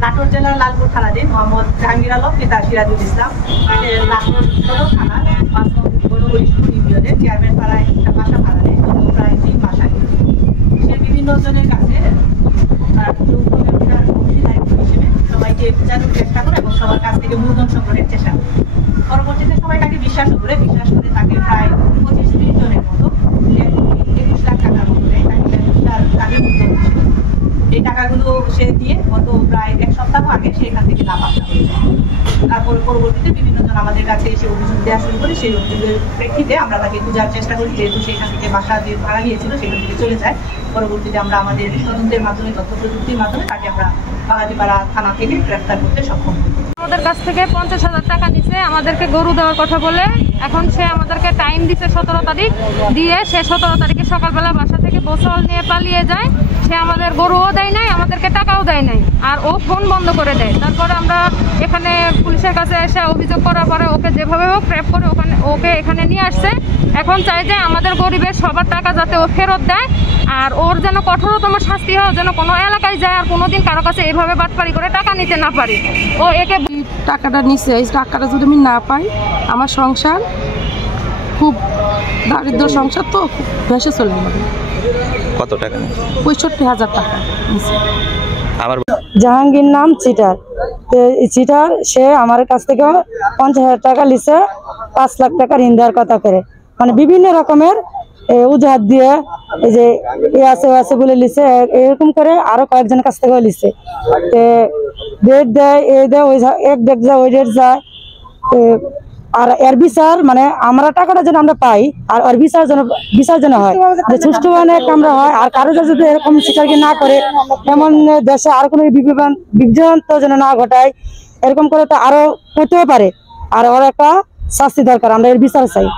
নাটোর জেলার লালপুর থানাধীন মোহাম্মদ জাহাঙ্গীর আলম পিতা সিরাজুল ইসলাম নাটোর সদর থানার ৫ নং গণপরিষদ ইউনিয়নের চেয়ারম্যান পাড়ায় একটা বাসা ভাড়া নেয় প্রায় ৩ মাস আগে। সে বিভিন্ন জনের কাছে তার যৌথ ব্যবসার অংশীদারিত্ব হিসেবে সবাইকে বোঝানোর চেষ্টা করে এবং সবার কাছ থেকে মূলধন সংগ্রহের চেষ্টা করে। পরবর্তীতে সবাই তাকে বিশ্বাস করে তাকে প্রায় ২৫-৩০ জনের মতো ২১ লাখ টাকার মতো দেয় তাকে ব্যবসার কাজে মূলধন হিসেবে। এই টাকাগুলো সে দিয়ে গত প্রায় ১ সপ্তাহ আগে সে এখান থেকে লাভ আসা হয়ে যায়। তারপরে পরবর্তীতে বিভিন্ন জন আমাদের কাছে এসে অভিযোগ দেওয়া শুরু করে, সেই অভিযোগের প্রেক্ষিতে আমরা তাকে খোঁজার চেষ্টা করি, যেহেতু সেখান থেকে বাসা যে ভাড়া নিয়েছিল সেখান থেকে চলে যায়। পরবর্তীতে আমরা আমাদের তদন্তের মাধ্যমে, তথ্য প্রযুক্তির মাধ্যমে তাকে আমরা বাগাতিপাড়া থানা থেকে গ্রেফতার করতে সক্ষম হই। আমাদের কাছ থেকে ৫০,০০০ টাকা নিছে আমাদেরকে গরু দেওয়ার কথা বলে। এখন সে আমাদেরকে টাইম দিচ্ছে ১৭ তারিখ দিয়ে, সে ১৭ তারিখে সকালবেলা বাসা থেকে গোসল নিয়ে পালিয়ে যায়। সে আমাদের গরুও দেয় নাই, আমাদেরকে টাকাও দেয় নাই, আর ও ফোন বন্ধ করে দেয়। তারপরে আমরা এখানে পুলিশের কাছে এসে অভিযোগ করার পরে ওকে যেভাবে হোক ট্র্যাপ করে ওকে এখানে নিয়ে আসছে। এখন চাই যে আমাদের গরিবের সবার টাকা যাতে ও ফেরত দেয়, আর ওর যেন কঠোরতম শাস্তি হয়, যেন কোনো এলাকায় যায় আর কোনোদিন কারো কাছে এভাবে বাটপারি করে টাকা নিতে না পারে। ও একে টাকাটা নিচ্ছে, এই টাকাটা যদি আমি না পাই আমার সংসার খুব দারিদ্র সংসার, তো ভেসে চলে যাবে। কত টাকা? ৬৫,০০০ টাকা নিচ্ছে। আমার জাহাঙ্গীর নাম চিটার। চিটার সে আমার কাছ থেকে ৫০,০০০ টাকা লিছে, ৫ লাখ টাকা ঋণ দেওয়ার কথা করে, মানে বিভিন্ন রকমের উজাহাত দিয়ে এই যে আছে বলে লিছে, এরকম করে আরো কয়েকজনের কাছ থেকেও লিছে। ডেট দেয়, এই দেয়, ওই এক ডেট যায়, ওই ডেট যায়। আর এর বিচার মানে আমরা টাকাটা যেন আমরা পাই, আর ওর বিচার যেন হয়, যে সুষ্ঠু মানে আমরা হয়। আর কারো যদি এরকম বিচারকে না করে, এমন দেশে আর কোনো বিভ্রান্ত যেন না ঘটায়, এরকম করে তো আরো করতেও পারে। আর ওর একটা শাস্তি দরকার, আমরা এর বিচার চাই।